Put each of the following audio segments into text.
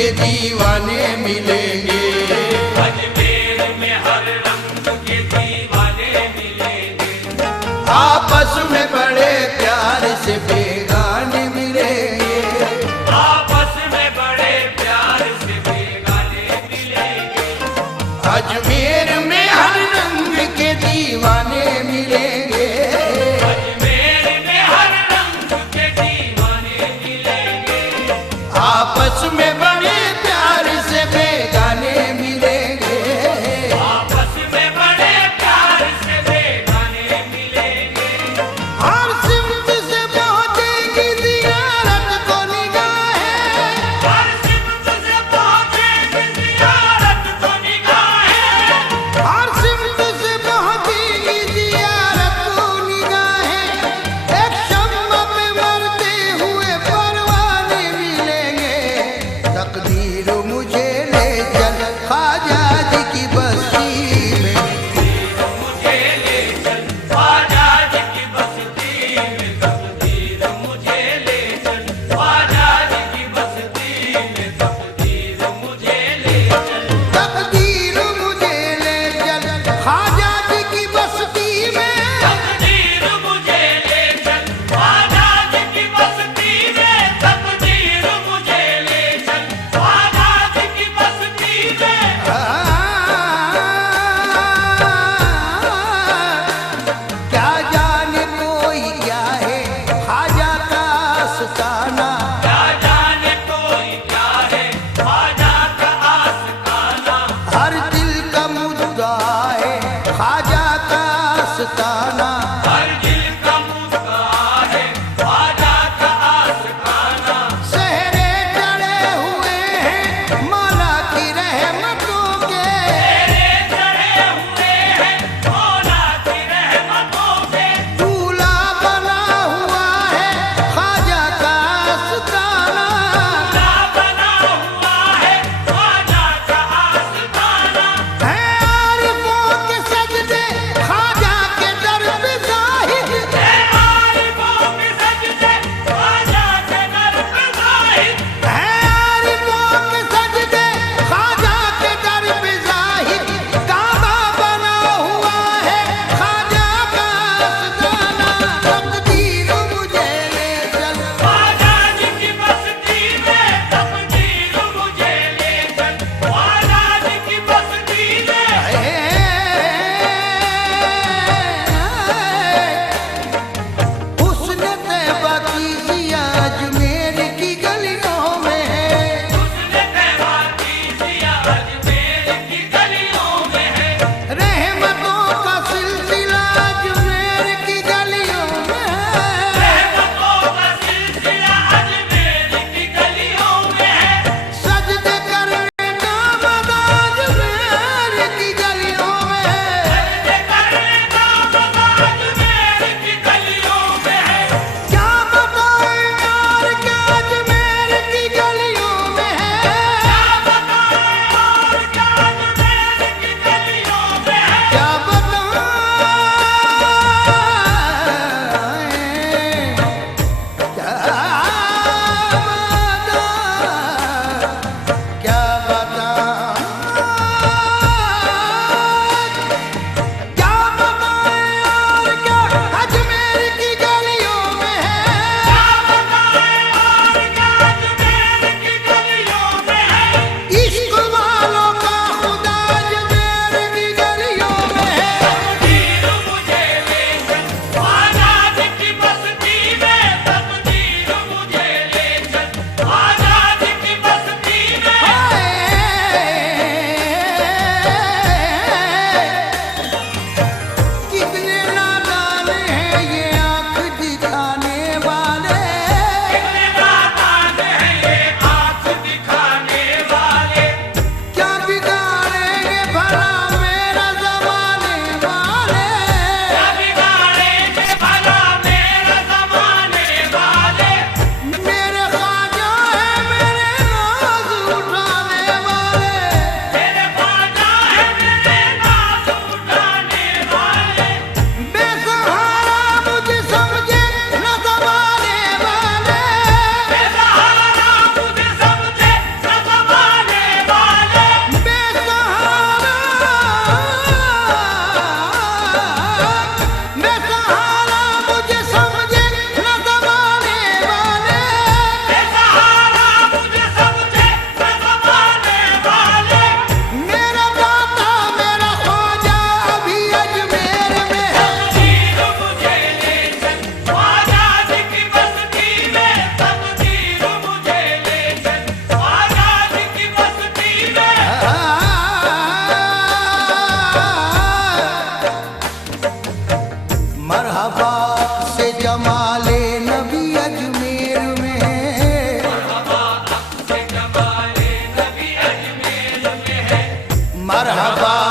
के दीवाने मिलेंगे। अजमेर में हर रंग के दीवाने मिलेंगे। आपस में बड़े प्यार से बेगाने मिलेंगे। आपस में बड़े प्यार से बेगाने मिलेंगे। अजमेर में हर रंग के दीवाने मिलेंगे। अजमेर में हर रंग के दीवाने मिलेंगे। आपस में बड़े प्यार से बेगाने मिलेंगे। आपस में बड़े प्यार से बेगाने मिलेंगे। हर सिमत से पहुंचेगी जियारत को निगाहें। हर सिमत से पहुंचेगी जियारत को निगाहें। हर सिमत से पहुंचेगी जियारत को निगाहें। एक शम्मा पे मरते हुए परवाने मिलेंगे। तकदीर मुझे ले चल ख्वाजा जी की बस्ती में। मुझे ले चल ख्वाजा जी की बस्ती में। तकदीर मुझे ले चल ख्वाजा जी की बस्ती में। तकदीर मुझे ले चल। तकदीर मुझे ले चल ख्वाजा जी की बस्ती में। तकदीर मुझे ले चल ख्वाजा जी की बस्ती में। तकदीर मुझे ले चल ख्वाजा जी की बस्ती में। क्या जाने कोई क्या है ख्वाजा का आस्ताना। क्या जाने कोई क्या है ख्वाजा का आस्ताना। हर दिल का मुद्दा है ख्वाजा का आस्ताना। हर दिल का मुद्दा है ख्वाजा का आस्ताना। सहरे चढ़े हुए हैं मौला की रहमतों के। तेरे चढ़े हुए हैं मौला की रहमतों के। दूल्हा बना हुआ है ख्वाजा का आस्ताना। दूल्हा बना हुआ है ख्वाजा का आस्ताना। है आरिफों के सजदे ख्वाजा के दर पे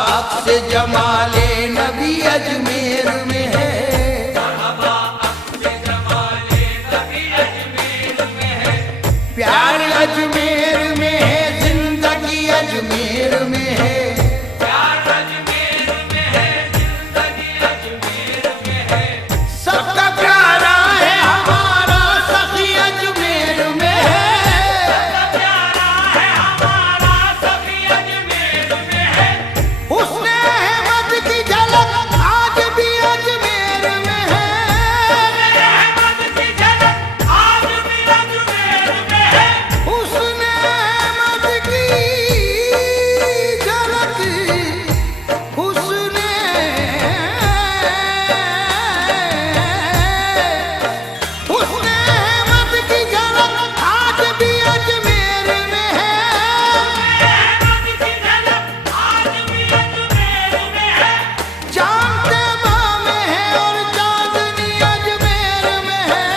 अक्स जमाले नबी अजमेर में है। मरहबा अक्स जमाले नबी अजमेर में है। प्यार अजमेर में है, जिंदगी अजमेर में है। प्यार अजमेर में है, जिंदगी अजमेर में है। सबका प्यारा है हमारा सखी अजमेर में है। सबका प्यारा है हमारा सखी अजमेर में है। उसने अहमद की झलक आज भी अजमेर में है। अहमद की झलक आज भी अजमेर में है। उसने अहमद की झलक, उसने अहमद की झलक आज भी अजमेर में है। अहमद की झलक आज भी अजमेर में है। चांद तैबा में है और चांदनी अजमेर में है।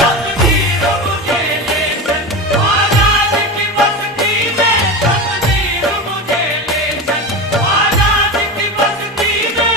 तकदीर मुझे ले चल आजाद की बस्ती में। तकदीर मुझे ले चल आजाद की बस्ती में।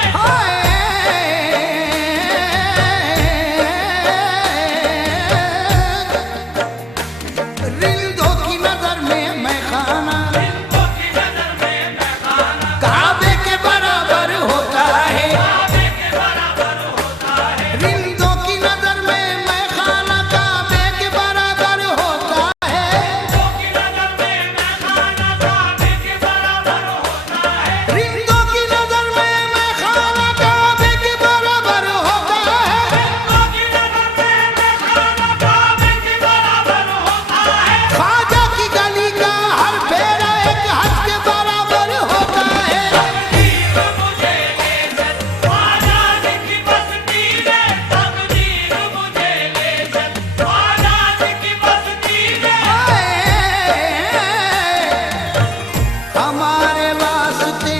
रिंदों की नजर में मैं खाना रिंदों की नजर में मैं खाना काबे के बराबर होता है। काबे के बराबर होता है। रिंदों की नजर में मैं खाना काबे के बराबर होता है। रिंदों की नजर में मैं खाना काबे के बराबर होता है। रिंदों की नजर में मैं खाना काबे के बराबर होता है। रिंदों की नजर में मैं खाना काबे के बराबर होता है। ख्वाजा की गली का हर फेरा एक हज के बराबर होता है। तकदीर मुझे ले चल आजाद की बस्ती में। तकदीर मुझे ले चल आजाद की बस्ती में। हमारे वास्ते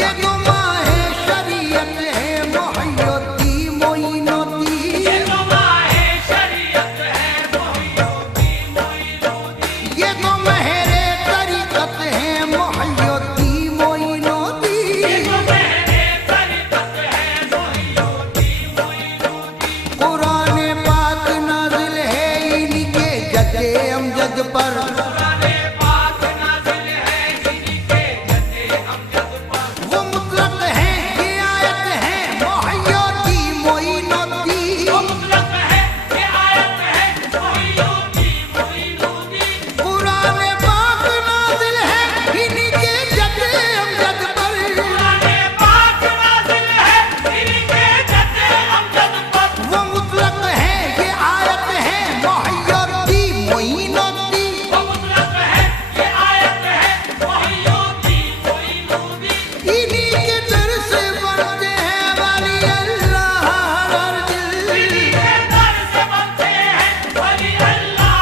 ये गुमाहे शरीयत है मोहय्यती मोइनुद्दीन। ये तो माहे शरीयत है मोहिउद्दीन मोइनुद्दीन। ये तो मेरे तरीकत है मोहय्यती मोइनुद्दीन। ये तो मेरे तरीकत है मोहिउद्दीन मोइनुद्दीन। कुरान पाक नाज़िल है इनके जद्दे अमजद पर। कुराने पाक नाज़िल है इनके जद्दे अमजद पर। वो मुतलक है ये आयत है मोहय्यती मोइनुद्दीन। वो मुतलक है ये आयत है मोहिउद्दीन मोइनुद्दीन। कुरान पाक नाज़िल है इनके जद्दे अमजद पर। कुराने पाक नाज़िल है इनके जद्दे अमजद पर। वो मुतलक है ये आयत है मोहय्यती मोइनुद्दीन। वो मुतलक है ये आयत है मोहिउद्दीन मोइनुद्दीन। इन्हीं के दर से बनते हैं वाली अल्लाह हर दिल। इन्हीं के दर से बनते हैं वली अल्लाह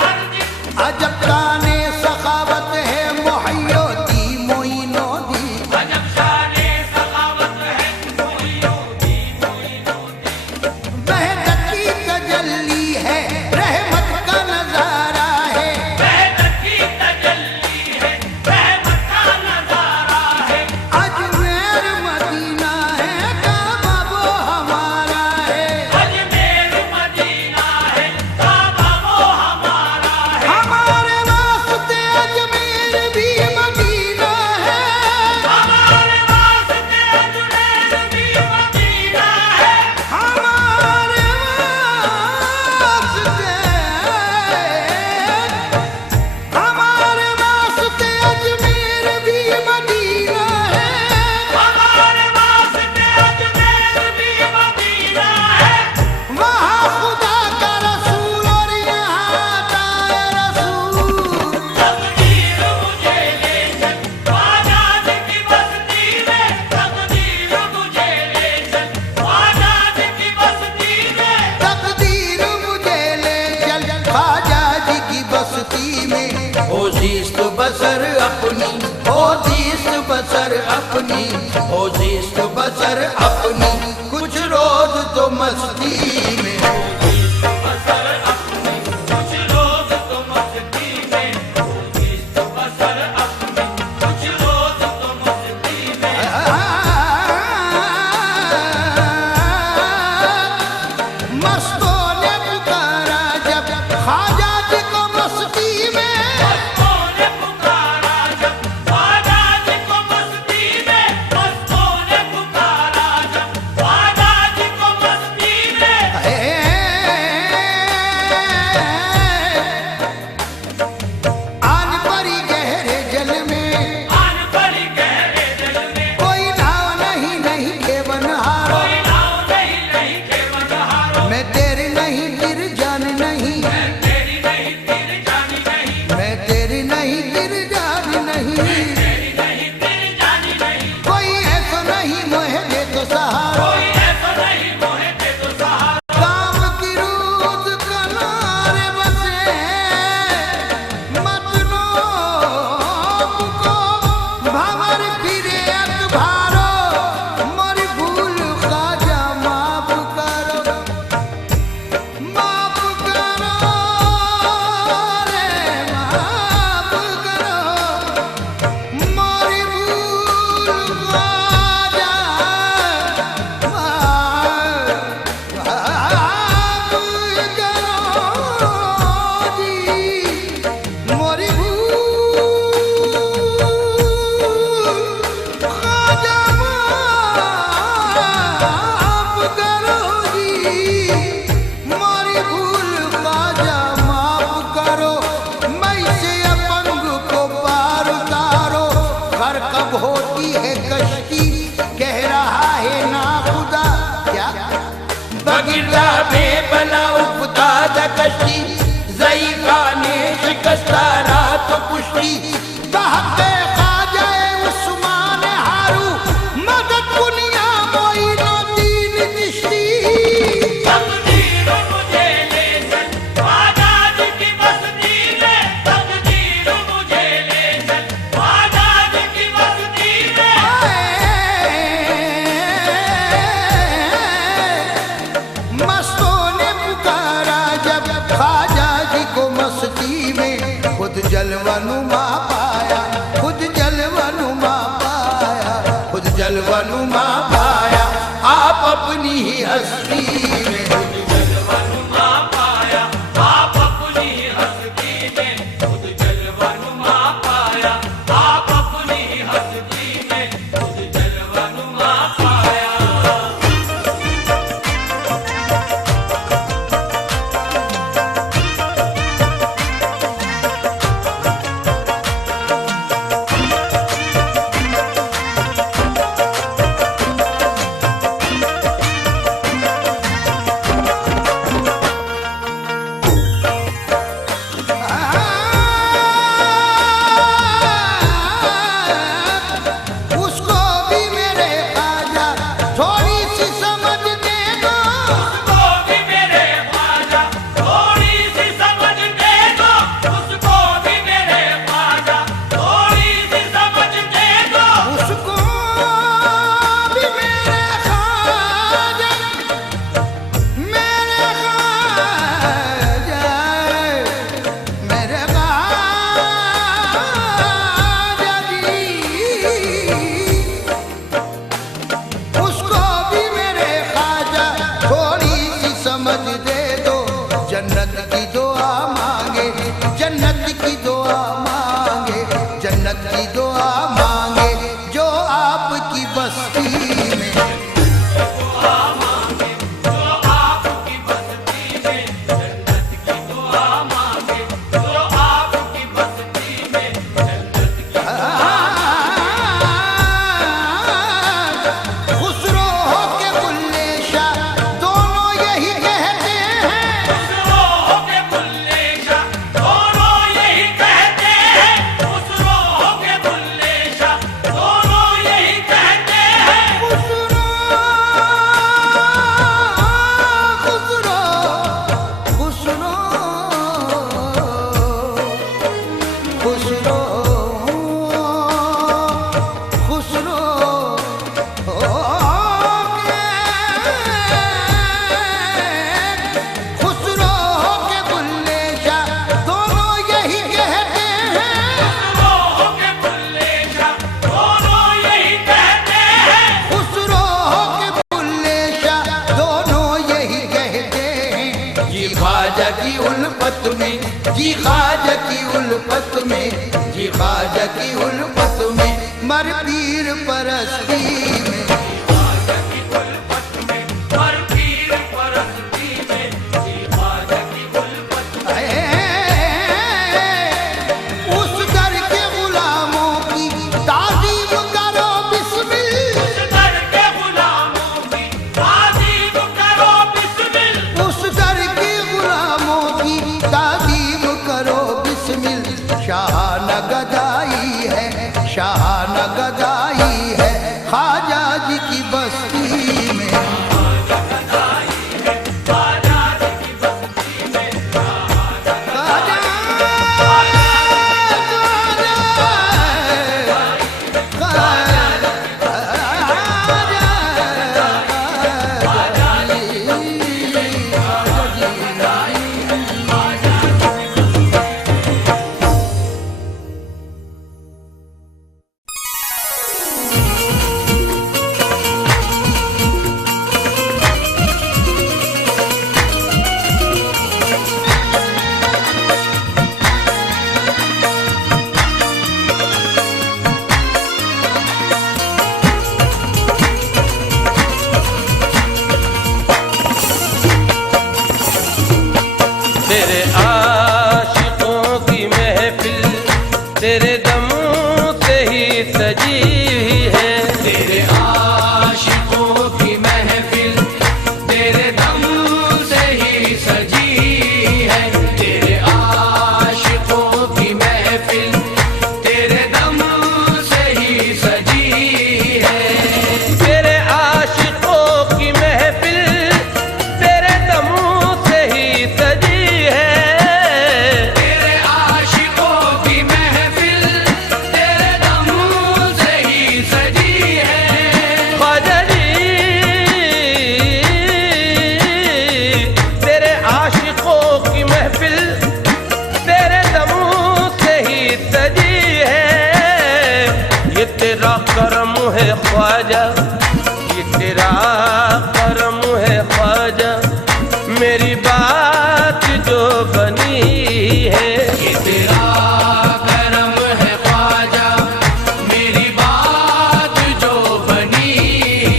हर दिन। अजब ताने सखावत है मोहय्यती मोइनुद्दीन। अजब शाने सखावत है मोहिउद्दीन मोइनुद्दीन। वहदत की तजल्ली है रहमत का नजारा है। वहदत की तजल्ली है रहमत का नजारा है। अजमेर मदीना है काबा वो हमारा है। अजमेर मदीना है काबा वो हमारा है। हमारे वास्ते अजमेर भी मदीना है। हमारे वास्ते अजमेर भी मदीना है। हमारे वास्ते अजमेर भी मदीना है। हमारे वास्ते अजमेर भी मदीना है। वहाँ खुदा का रसूल और यहाँ आए रसूल। तकदीर मुझे ले चल आजाद की बस्ती में। तकदीर मुझे ले चल आजाद की बस्ती में। तकदीर मुझे ले चल ख्वाजा जी की बस्ती में। हो जीस्त बसर अपनी, हो जीस्त बसर अपनी, हो जीस्त बसर अपनी कुछ रोज तो मस्ती में। बसर अपनी कुछ रोज तो मस्ती में। बसर अपनी कुछ कब होती है कश्ती, कह रहा है ना खुदा क्या बगिरदा बेबला उफ्ताद कश्ती, ज़ईफ़ा ने शिकस्ता रात पुश्ती, बहक़े ख़ाजाए उस्मान हारू, मदद कुनिया मोइनुद्दीन चिश्ती। तकदीर मुझे ले चल ख्वाजा जी की बस्ती में, तकदीर मुझे ले चल ख्वाजा जी की बस्ती में। मस्तों ने पुकारा जब ख्वाजा जी को मस्ती में, खुद जलवानुमा पाया, खुद जलवानुमा पाया, खुद जलवानुमा पाया आप अपनी ही हस्ती में। जलवानुमा पाया आप अपनी हस्ती में, खुद जलवानुमा पाया आप अपनी हस्ती में, खुद जलवानुमा पाया। उसको भी मेरे ख्वाजा थोड़ी सी समझ दे दो, उसको भी मेरे ख्वाजा थोड़ी सी समझ दे दो, उसको भी मेरे ख्वाजा थोड़ी सी समझ दे दो। उसको भी मेरे ख्वाजा, मेरे ख्वाजा, मेरे ख्वाजा जी, उसको भी मेरे ख्वाजा थोड़ी सी समझ दे दो। जन्नत की दुआ मांगे, जन्नत की दुआ मांगे, जन्नत की दुआ मांगे जो आपकी बस्ती में। दुआ मांगे जो आपकी बस्ती में, जन्नत की दुआ मांगे जो आपकी बस्ती में, जन्नत की खुसरो हो के बुल्ले शाह दोनों यही कहते हैं, खुसरो के बुल्ले शाह दोनों यही कहते हैं, खुसरो के बुल्ले शाह दोनों यही कहते हैं। खुसरो, खुसरो, खुसरो, खुसरो, खुसरो खुसरो के बुल्ले शाह दोनों यही कहते हैं, खुसरो के बुल्ले शाह दोनों यही कहते हैं। खुसरो के बुल्ले शाह दोनों यही कहते हैं। जी ख्वाजा की उल्फत में, जी ख्वाजा की उल्फत में, जी ख्वाजा की उल्फत में, मर पीर परस्ती में। ख्वाजा की उल्फत में और पीर परस्ती में, जी ख्वाजा की उल्फत में। उस दर के गुलामों की ताज़ीम करो बिस्मिल, उस दर के गुलामों की ताज़ीम करो बिस्मिल, उस दर के गुलामों की ताज़ीम करो बिस्मिल। शाहाना गदाई है, शाहाना गदाई है ख्वाजा जी की बस्ती में। ख्वाजा जी की बस्ती में, ख्वाजा, ख्वाजा, ख्वाजा। सजी है। तेरे आशिकों की महफिल तेरे दम से ही सजी है। तेरे आशिकों की महफिल तेरे दम से ही सजी है। तेरे आशिकों की महफिल तेरे दम से ही सजी है। तेरे आशिकों की महफिल तेरे दम से ही सजी है। ख्वाजा जी तेरे आशिकों की महफिल तेरे दम से ही सजी है। ये तेरा करम है ख्वाजा, ये तेरा करम है ख्वाजा, मेरी बात जो बनी है। ये तेरा करम है ख्वाजा, मेरी बात जो बनी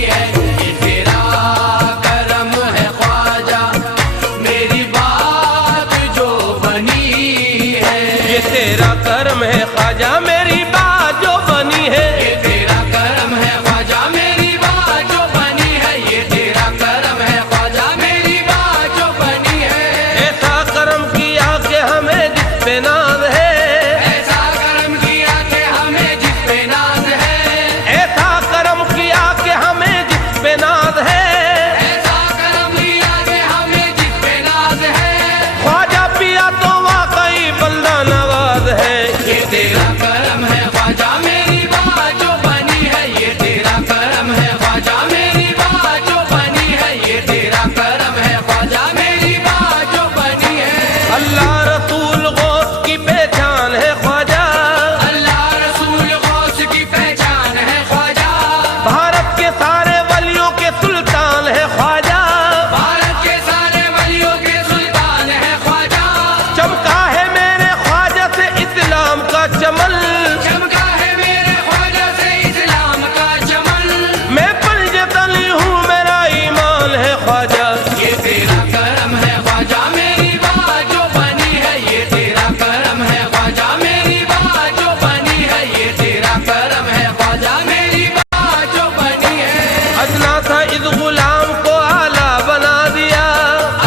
है। ये तेरा करम है ख्वाजा, मेरी बात जो बनी है। ये तेरा करम है ख्वाजा, मेरी बात जो बनी है। ये तेरा करम है ख्वाजा, मेरी बात जो बनी है। ये तेरा करम है ख्वाजा, मेरी बात जो बनी है। ऐसा करम किया कि हमें जिस पे नाज है, ऐसा करम किया कि हमें जिस पे नाज है। ऐसा करम किया कि हमें जिस पे नाज है। ऐसा करम किया कि हमें जिस पे नाज है। ख्वाजा पिया तो वाकई बंदा नवाज है। ये तेरा करम है ख्वाजा, मेरी बात जो बनी है। ये तेरा करम है ख्वाजा, मेरी बात जो बनी है। ये तेरा करम है ख्वाजा, मेरी बात जो बनी है। अल्लाह रसूल गौस की पहचान है ख्वाजा, अल्लाह रसूल गौस की पहचान है ख्वाजा। भारत के सारे वलियों के सुल्तान है ख्वाजा। भारत के सारे वलियों के सुल्तान है ख्वाजा। चमका है मेरे ख्वाजा से इस्लाम का चमन, चमका है मेरे ख्वाजा से इस्लाम का चमन। मैं पंजे तली हूँ, मेरा ईमान है ख्वाजा। ये तेरा करम है ख्वाजा, मेरी बात जो बनी है। ये तेरा करम है ख्वाजा, मेरी बात जो बनी है। ये तेरा करम है ख्वाजा, मेरी बात जो बनी है। अदना था इस गुलाम को आला बना दिया,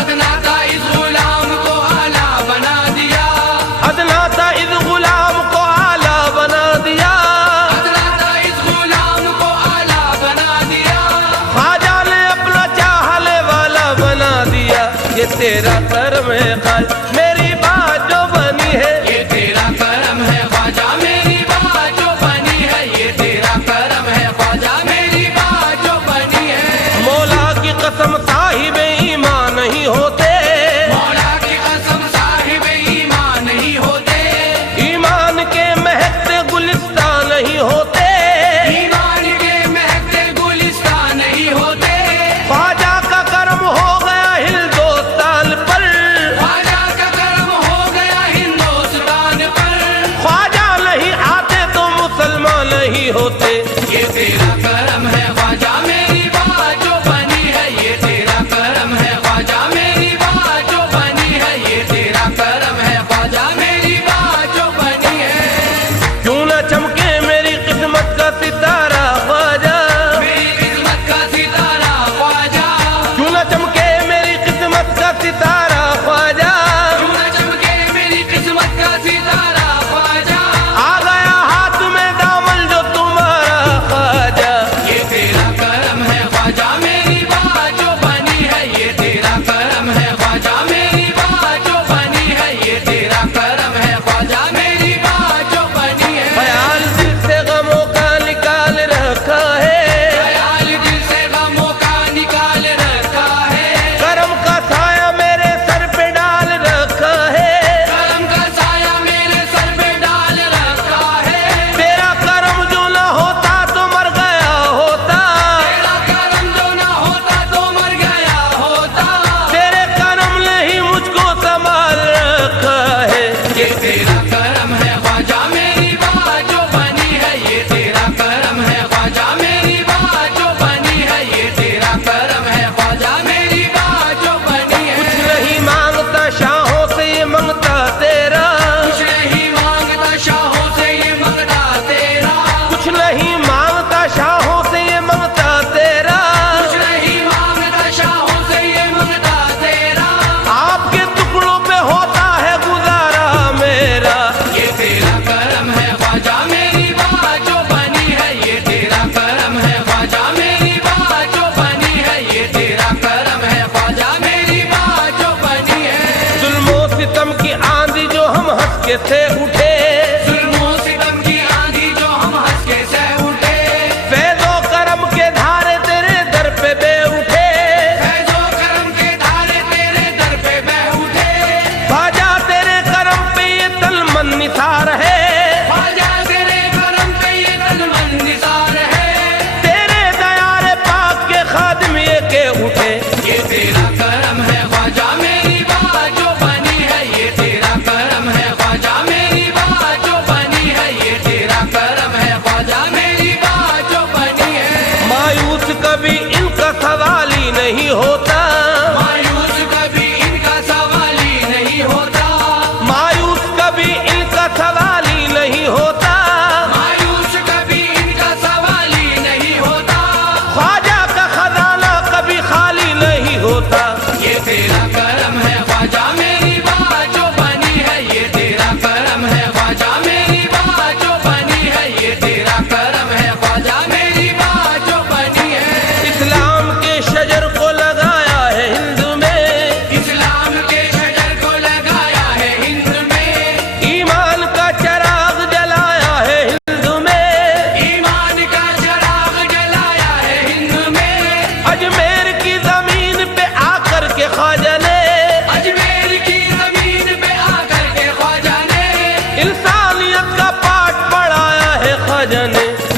अदना था इस गुलाम को आला बना दिया। अदना था इस गुलाम को आला बना दिया। अदना था इस गुलाम को आला बना दिया। ख्वाजा ने अपना चाहने वाला बना दिया। ये तेरा करम है ख्वाजा, मेरी बात जो बनी है। ये तेरा करम है ख्वाजा, मेरी बात जो बनी है। ये तेरा करम है ख्वाजा, मेरी बात जो बनी है। मौला की कसम साहिब ईमान नहीं होते, मौला की कसम साहिब ईमान नहीं होते। ईमान के महकते गुलिस्तान नहीं होते। ईमान के महकते गुलिस्तान नहीं होते। ख्वाजा का करम हो गया हिंदुस्तान पर, ख्वाजा का करम हो गया हिंदुस्तान पर। ख्वाजा नहीं आते तो मुसलमान नहीं होते। ये तेरा करम है ख्वाजा, मेरी बात जो बनी है। ये तेरा करम है ख्वाजा, मेरी बात जो बनी है। ये तेरा करम है ख्वाजा, मेरी बात जो बनी है। क्यों न चमके मेरी किस्मत का सितारा ख्वाजा, मेरी किस्मत का सितारा ख्वाजा। क्यों न चमके मेरी किस्मत का सितारा ख्वाजा। क्यों न चमके मेरी किस्मत का सितारा ख्वाजा। आ गया हाथ में दामन जो तुम्हारा ख्वाजा।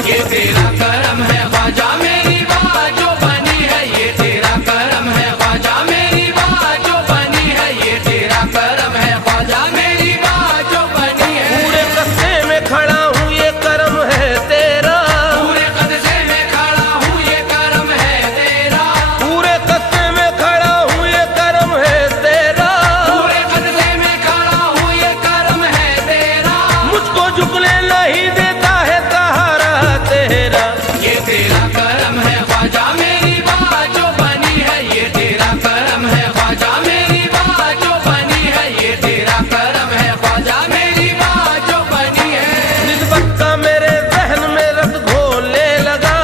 ये तेरा करम है ख्वाजा, मेरी बात जो बनी है, ये तेरा करम है ख्वाजा, मेरी बात जो बनी है, ये तेरा करम है ख्वाजा, मेरी बात जो बनी है। पूरे कस्बे में खड़ा हूँ ये करम है तेरा, पूरे कस्बे में खड़ा हूँ ये करम है तेरा, पूरे कस्बे में खड़ा हूँ ये करम है तेरा, पूरे कस्बे में खड़ा हूँ ये करम है तेरा। मुझको झुकने नहीं देता है सहारा तेरा। ये तेरा करम है ख्वाजा, मेरी बात जो बनी है, ये तेरा करम है ख्वाजा, मेरी बात जो बनी है, ये तेरा करम है ख्वाजा, मेरी बात जो बनी है। निस्बत का मेरे जहन में रस घोलने लगा,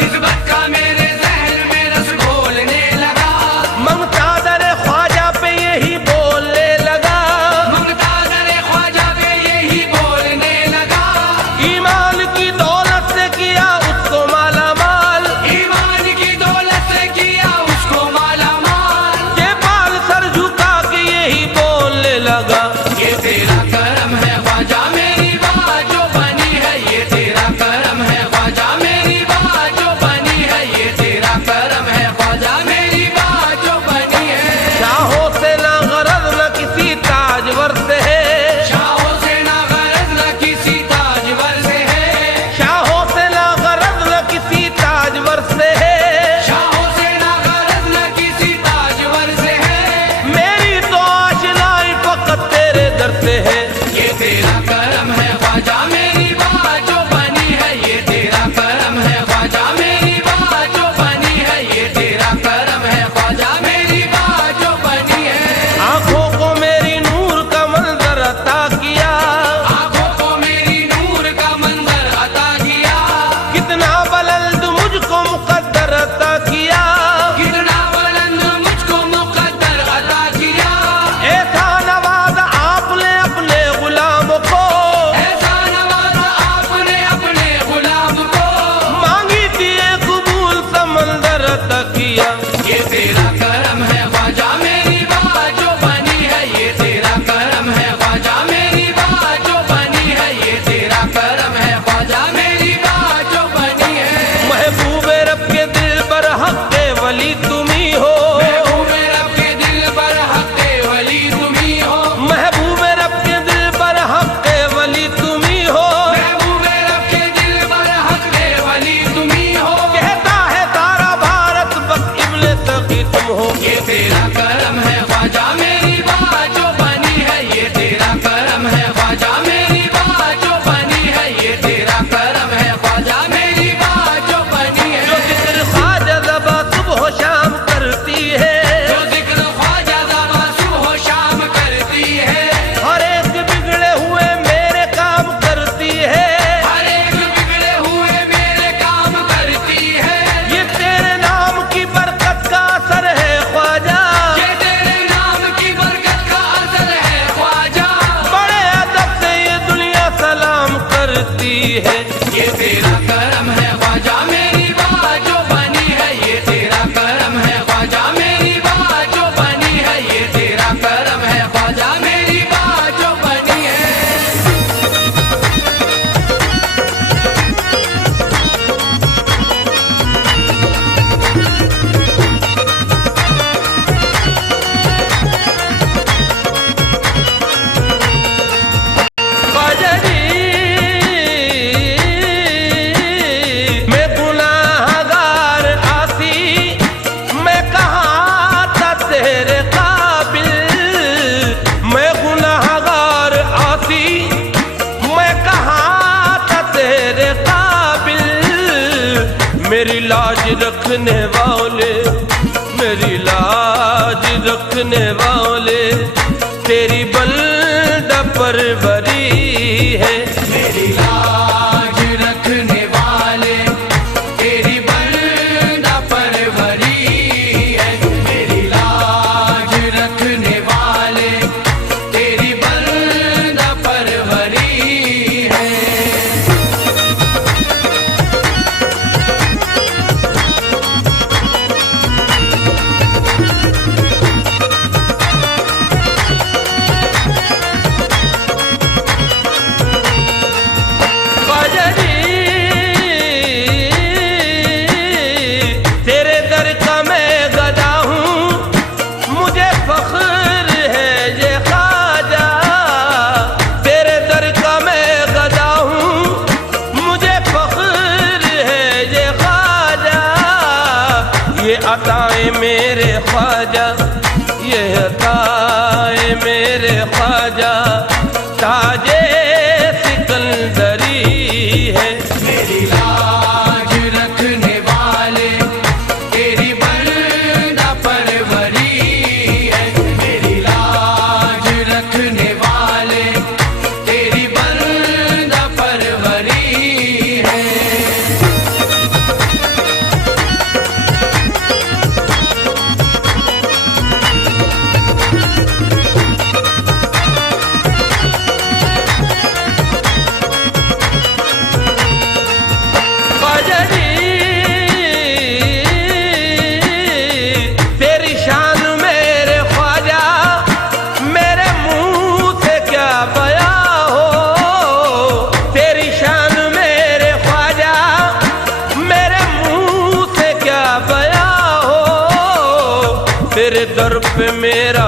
निस्बत का मेरे जहन में रस घोलने लगा, ममता दरे ख्वाजा पे यही बोलने लगा, ममता दरे ख्वाजा पे यही बोलने लगा। ईमान की दौलत से किया उसको माला माल, ईमान की दौलत से किया उसको माला माल। ये बाल सर झुका के यही बोलने लगा। ये तेरा करम है ख्वाजा, मेरी बात जो बनी है, ये तेरा करम है ख्वाजा, मेरी बात जो बनी है, ये तेरा करम है ख्वाजा, मेरी बात जो बनी है। शाहों से ना गरज न किसी ताजवर से है, शाहों से ना गरज न किसी ताजवर से है, शाहों से ना गरज न किसी ताजवर से है, शाहों से ना गरज न किसी ताजवर से है। मेरी तो आशनाई फकत तेरे दर से है। ये तेरा करम है ख्वाजा, मेरी बात जो बनी है, ये तेरा करम है ख्वाजा, मेरी बात जो बनी है, ये तेरा करम है ख्वाजा, मेरी बात जो बनी है। आंखों को मेरी नूर का मंजर अता किया, आंखों को मेरी नूर का मंजर अता किया, कितना बुलंद मुझको मुकद्दर अता किया, कितना बुलंद मुझको मुकद्दर अता किया। ऐसा नवाजा आपने अपने गुलाम को, ऐसा नवाजा आपने अपने गुलाम को, मांगी थी एक कबूल समंदर अता किया। ये तेरा करम है ख्वाजा, मेरी बात जो बनी है, ये तेरा करम है ख्वाजा, मेरी बात जो बनी है, ये तेरा करम है ख्वाजा, मेरी बात जो बनी है। महबूब रब के दिल पर हक के वली तुम्ही हो, महबूब रब के दिल पर हक के वली तुम्ही हो, महबूब रब के दिल पर हक के वली तुम्ही हो, महबूब रब के दिल पर हक के वली तुम्ही हो। कहता है सारा भारत बस इब्ने सखी तुम हो। ये तेरा करम है ख्वाजा, मेरी बात जो बनी है, ये तेरा करम है ख्वाजा, मेरी बात जो बनी है, ये तेरा करम है ख्वाजा, मेरी बात जो बनी जो है। जिक्र ख्वाजा ज़बा सुबह शाम करती है, जो जिक्र ख्वाजा ज़बा सुबह शाम करती है, हर एक बिगड़े हुए मेरे काम करती है, हर एक बिगड़े हुए मेरे काम करती है। ये तेरे नाम की बरकत का असर है ख्वाजा, ये तेरे नाम की बरकत का असर है ख्वाजा। बड़े अदब से ये दुनिया सलाम करती है। ये तेरा करम है ख्वाजा, मेरी बात जो बनी है, ये तेरा करम है ख्वाजा, मेरी बात जो बनी है, ये तेरा करम है ख्वाजा, मेरी बात जो बनी है। ख्वाजा जी, मैं गुनाहगार आसी, मैं कहाँ था तेरे काबिल, मैं गुनाहगार आसी, मैं कहाँ था तेरे काबिल। मेरी लाज रखने वाले, मेरी लाज रखने वाले, तेरी बंदा परवरी है। मेरी लाज रखने वाले, तेरी बंदा परवरी है। मेरी लाज रखने वाले, तेरी बंदा परवरी है। मेरे ख्वाजा, ये अता है मेरे ख्वाजा, ताजे सिकंदरी है। मेरी लाज रखने वाले तेरी बंदा परवरी है। मेरी लाज रखने वाले तेरी बंदा परवरी है। ख्वाजा जी तेरी शान मेरे ख्वाजा, मेरे मुंह से क्या बयां हो। तेरी शान मेरे ख्वाजा, मेरे मुंह से क्या बयां हो। तेरे दर पे मेरा